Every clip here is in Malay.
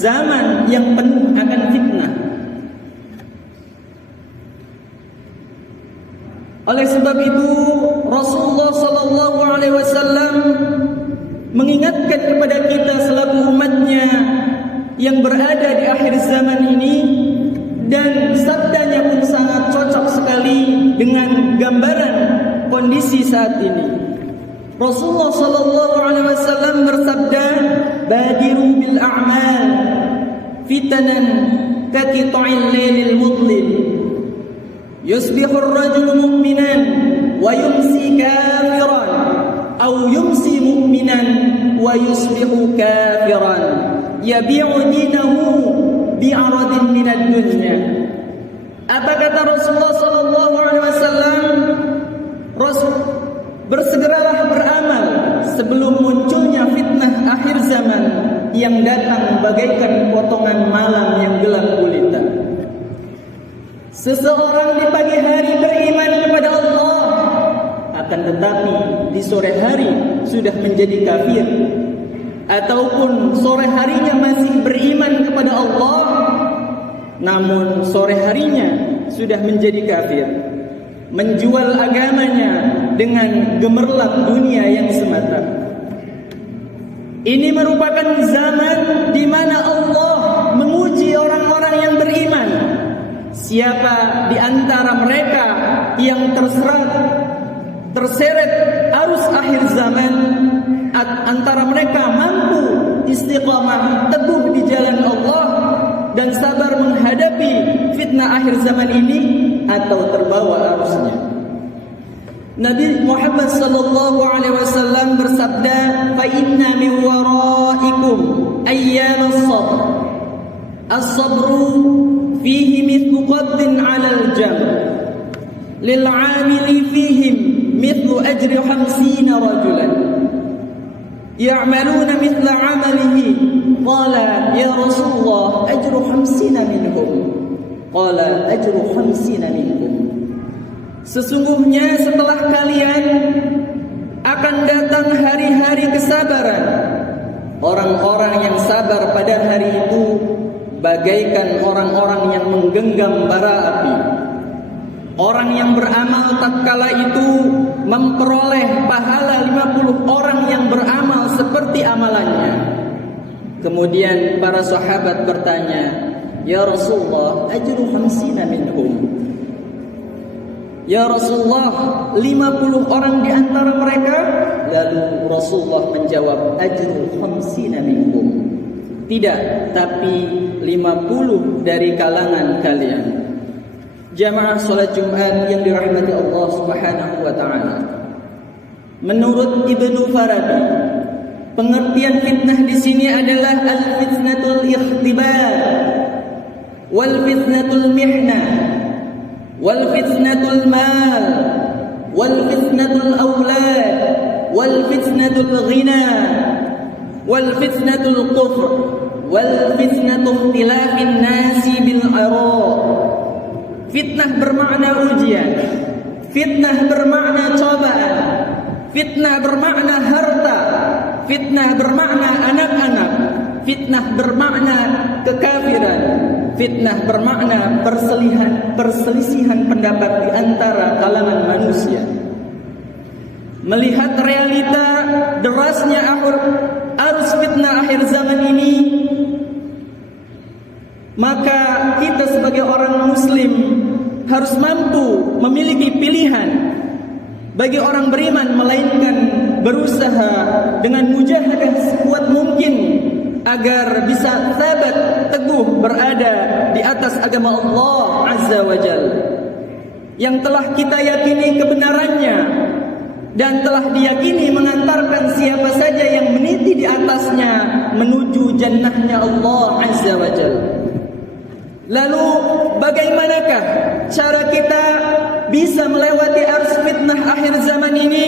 zaman yang penuh akan fitnah. Oleh sebab itu Rasulullah sallallahu alaihi wasallam mengingatkan kepada kita selaku umatnya yang berada di akhir zaman ini, dan sabdanya pun sangat cocok sekali dengan gambaran kondisi saat ini. Rasulullah sallallahu alaihi wasallam bersabda, "Badiru bil a'mal fitanan kaqita'il lailil mudlim. Yusbihu ar-rajulu mu'minan wa yumsi kafiran, aw yumsi mu'minan wa yusbihu kafiran, yabi'u dinahu bi'aradin minad dunya." Apa kata Rasulullah sallallahu alaihi wasallam? Bersegeralah beramal sebelum munculnya fitnah akhir zaman yang datang bagaikan potongan malam yang gelap gulita. Seseorang di pagi hari beriman kepada Allah, akan tetapi di sore hari sudah menjadi kafir, ataupun sore harinya masih beriman kepada Allah, namun sore harinya sudah menjadi kafir, menjual agamanya dengan gemerlap dunia yang semata. Ini merupakan zaman di mana Allah menguji orang-orang yang beriman. Siapa di antara mereka yang terseret arus akhir zaman, antara mereka mampu istiqamah teguh di jalan Allah dan sabar menghadapi fitnah akhir zaman ini, atau terbawa arusnya. Nabi Muhammad sallallahu alaihi wasallam bersabda, "Fa inna min waraikum ayyamas sabr. As-sabru fihi mithlu qaddin 'alal jamr. Lil 'amili fihim mithlu ajri 50 rajulan. Ya'maluna mithla 'amalihi." Qala, "Ya Rasulullah, ajru 50 minhum." Qala, "Ajru 50 minhum." Sesungguhnya setelah kalian akan datang hari-hari kesabaran. Orang-orang yang sabar pada hari itu bagaikan orang-orang yang menggenggam bara api. Orang yang beramal tatkala itu memperoleh pahala 50 orang yang beramal seperti amalannya. Kemudian para sahabat bertanya, "Ya Rasulullah, ajru 50 minhum." "Ya Rasulullah, 50 orang di antara mereka?" Lalu Rasulullah menjawab, "Ajru 50 minhum." Tidak, tapi 50 dari kalangan kalian. Jamaah salat Jumat yang dirahmati Allah Subhanahu wa taala. Menurut Ibnu Farabi, pengertian fitnah di sini adalah al-fitnatul ikhtibar, wal fitnatul mihnah, wal fitnatul mal, wal fitnatul aulad, wal fitnatul ghina, wal fitnatul kufr, wal fitnatul ikhtilafin nasi bil ara. Fitnah bermakna ujian, fitnah bermakna cobaan, fitnah bermakna harta, fitnah bermakna anak-anak, fitnah bermakna kekafiran, fitnah bermakna perselisihan pendapat di antara kalangan manusia. Melihat realita derasnya arus fitnah akhir zaman ini, maka kita sebagai orang muslim harus mampu memiliki pilihan. Bagi orang beriman, melainkan berusaha dengan mujahadah sekuat mungkin agar bisa sabat teguh berada di atas agama Allah Azza wa Jalla yang telah kita yakini kebenarannya dan telah diyakini mengantarkan siapa saja yang meniti di atasnya menuju jannahnya Allah Azza wa Jalla. Lalu bagaimanakah cara kita bisa melewati arus fitnah akhir zaman ini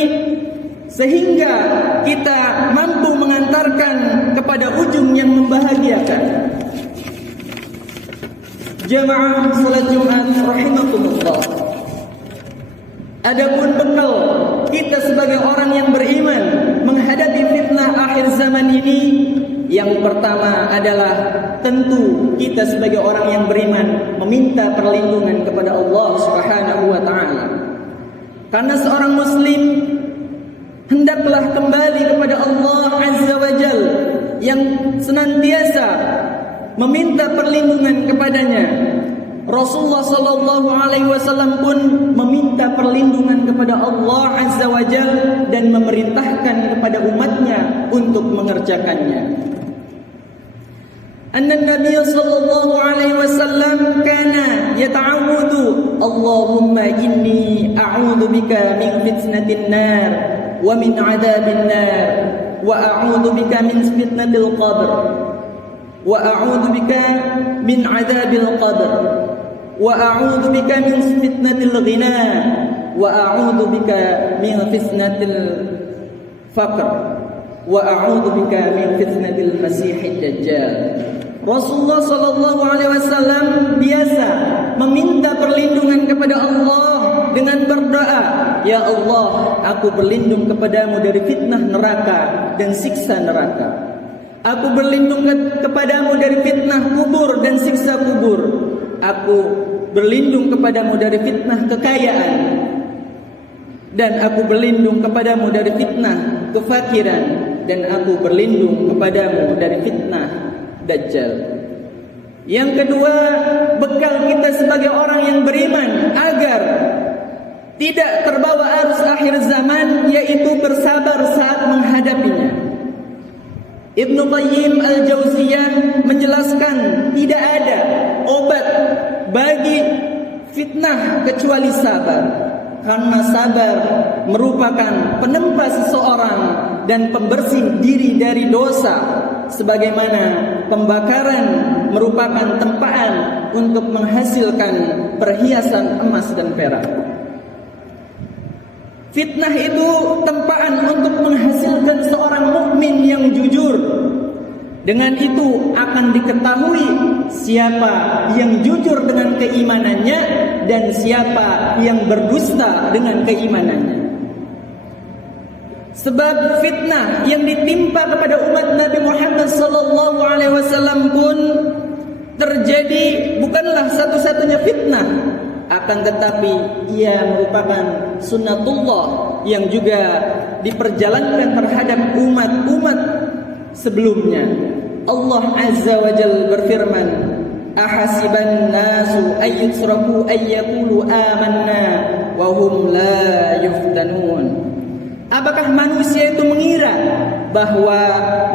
sehingga kita mampu mengantarkan kepada ujung yang membahagiakan? Jamaah salat Jumat rahimakumullah. Adapun bekal kita sebagai orang yang beriman menghadapi fitnah akhir zaman ini, Yang pertama adalah tentu kita sebagai orang yang beriman meminta perlindungan kepada Allah Subhanahu wa taala. Karena seorang muslim hendaklah kembali kepada Allah Azza wa Jalla yang senantiasa meminta perlindungan kepadanya. Rasulullah sallallahu alaihi wasallam pun meminta perlindungan kepada Allah Azza wa Jalla dan memerintahkan kepada umatnya untuk mengerjakannya. Anna Nabi sallallahu alaihi wasallam kana yata'awwadu Allahumma inni a'udzu bika min fitnatin nar wa min 'adzabil nar wa a'udzu bika min fitnatil qabr wa a'udzu bika min 'adzabil qabr wa a'udzu bika min fitnatil ghina wa a'udzu bika min fitnatil faqr wa a'udzu bika min fitnatil masiihid dajjal. Rasulullah sallallahu alaihi wasallam biasa meminta perlindungan kepada Allah dengan berdoa, "Ya Allah, aku berlindung kepadamu dari fitnah neraka dan siksa neraka. Aku berlindung kepadamu dari fitnah kubur dan siksa kubur. Aku berlindung kepadamu dari fitnah kekayaan, dan aku berlindung kepadamu dari fitnah kefakiran, dan aku berlindung kepadamu dari fitnah Dajjal." Yang kedua, bekal kita sebagai orang yang beriman agar tidak terbawa arus akhir zaman, yaitu bersabar saat menghadapinya. Ibnu Qayyim al-Jauziyah menjelaskan tidak ada obat bagi fitnah kecuali sabar, karena sabar merupakan penempa seseorang dan pembersih diri dari dosa, sebagaimana pembakaran merupakan tempaan untuk menghasilkan perhiasan emas dan perak. Fitnah itu tempaan untuk menghasilkan seorang mukmin yang jujur. Dengan itu akan diketahui siapa yang jujur dengan keimanannya dan siapa yang berdusta dengan keimanannya. Sebab fitnah yang ditimpa kepada umat Nabi Muhammad sallallahu alaihi wasallam pun terjadi bukanlah satu-satunya fitnah, akan tetapi ia merupakan sunnatullah yang juga diperjalankan terhadap umat-umat sebelumnya. Allah Azza wa Jalla berfirman, "Ahasiban nasu ayyutraku ayyaqulu amanna wa hum la yuftanun." Apakah manusia itu mengira bahwa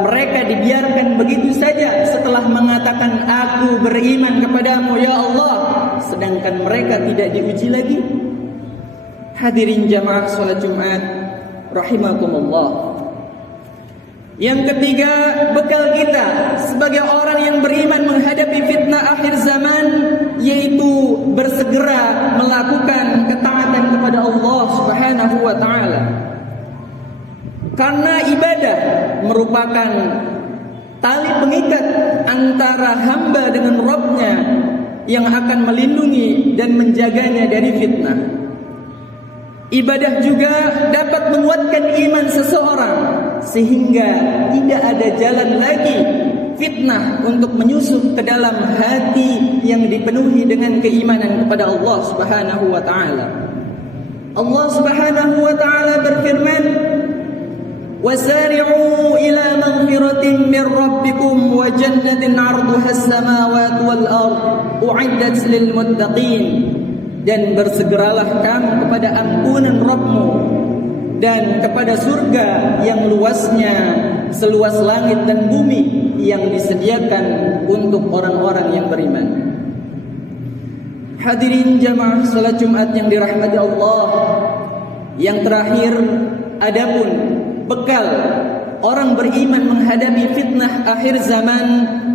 mereka dibiarkan begitu saja setelah mengatakan aku beriman kepadamu ya Allah, sedangkan mereka tidak diuji lagi? Hadirin jamaah salat Jumat rahimakumullah. Yang ketiga, bekal kita sebagai orang yang beriman menghadapi fitnah akhir zaman, yaitu bersegera melakukan ketaatan kepada Allah Subhanahu wa taala. Karena ibadah merupakan tali pengikat antara hamba dengan Rabb-Nya yang akan melindungi dan menjaganya dari fitnah. Ibadah juga dapat menguatkan iman seseorang sehingga tidak ada jalan lagi fitnah untuk menyusup ke dalam hati yang dipenuhi dengan keimanan kepada Allah Subhanahu wa taala. Allah Subhanahu wa taala berfirman, "Wasari'u ila maghfiratin min rabbikum wa jannatin 'arduha as-samawati wal ard u'iddat lil muttaqin." Dan bersegeralah kamu kepada ampunan Rabb-Mu dan kepada surga yang luasnya seluas langit dan bumi yang disediakan untuk orang-orang yang beriman. Hadirin jamaah salat Jumat yang dirahmati Allah, yang terakhir, adapun bekal orang beriman menghadapi fitnah akhir zaman,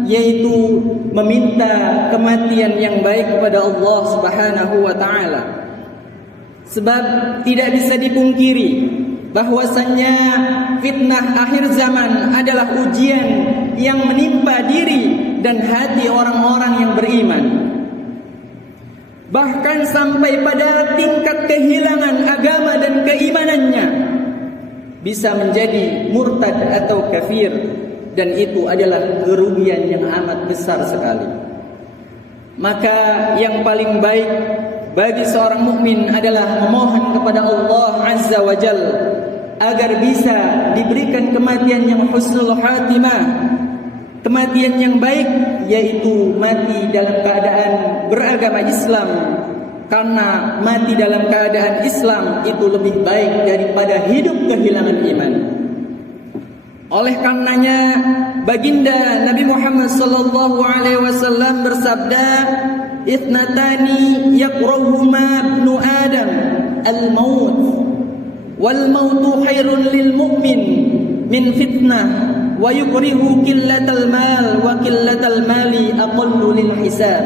yaitu meminta kematian yang baik kepada Allah Subhanahu wa taala. Sebab tidak bisa dipungkiri bahwasannya fitnah akhir zaman adalah ujian yang menimpa diri dan hati orang-orang yang beriman. Bahkan sampai pada tingkat kehilangan agama dan keimanannya, bisa menjadi murtad atau kafir. dan itu adalah kerugian yang amat besar sekali. Maka yang paling baik bagi seorang mukmin adalah memohon kepada Allah Azza wa Jalla agar bisa diberikan kematian yang husnul khatimah, kematian yang baik, yaitu mati dalam keadaan beragama Islam. Karena mati dalam keadaan Islam itu lebih baik daripada hidup kehilangan iman. Oleh karenanya baginda Nabi Muhammad sallallahu alaihi wasallam bersabda, "Ithnatani yakrahuhuma ibnu Adam, al-maut wal mautu khairun lil mu'min min fitnah wa yukrihu qillatal mal wa qillatal mali aqallu lil hisab."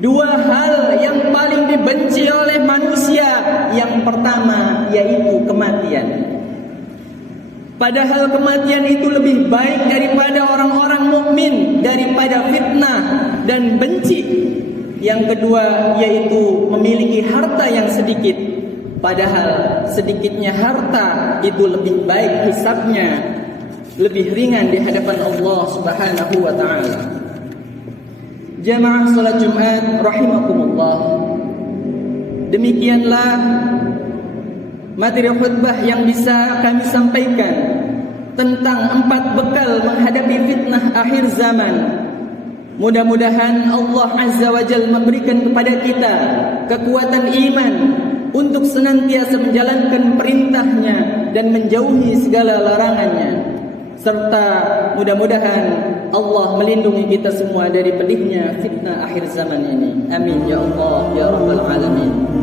Dua hal yang paling dibenci oleh manusia, yang pertama yaitu kematian. Padahal kematian itu lebih baik daripada orang-orang mukmin, daripada fitnah dan benci. Yang kedua yaitu memiliki harta yang sedikit. Padahal sedikitnya harta itu lebih baik hisabnya, lebih ringan di hadapan Allah Subhanahu wa taala. Jamaah salat Jumat rahimakumullah. Demikianlah materi khutbah yang bisa kami sampaikan tentang 4 bekal menghadapi fitnah akhir zaman. Mudah-mudahan Allah Azza wa Jalla memberikan kepada kita kekuatan iman untuk senantiasa menjalankan perintahnya dan menjauhi segala larangannya, serta mudah-mudahan Allah melindungi kita semua dari pedihnya fitnah akhir zaman ini. Amin ya Allah ya Rabbal Alamin.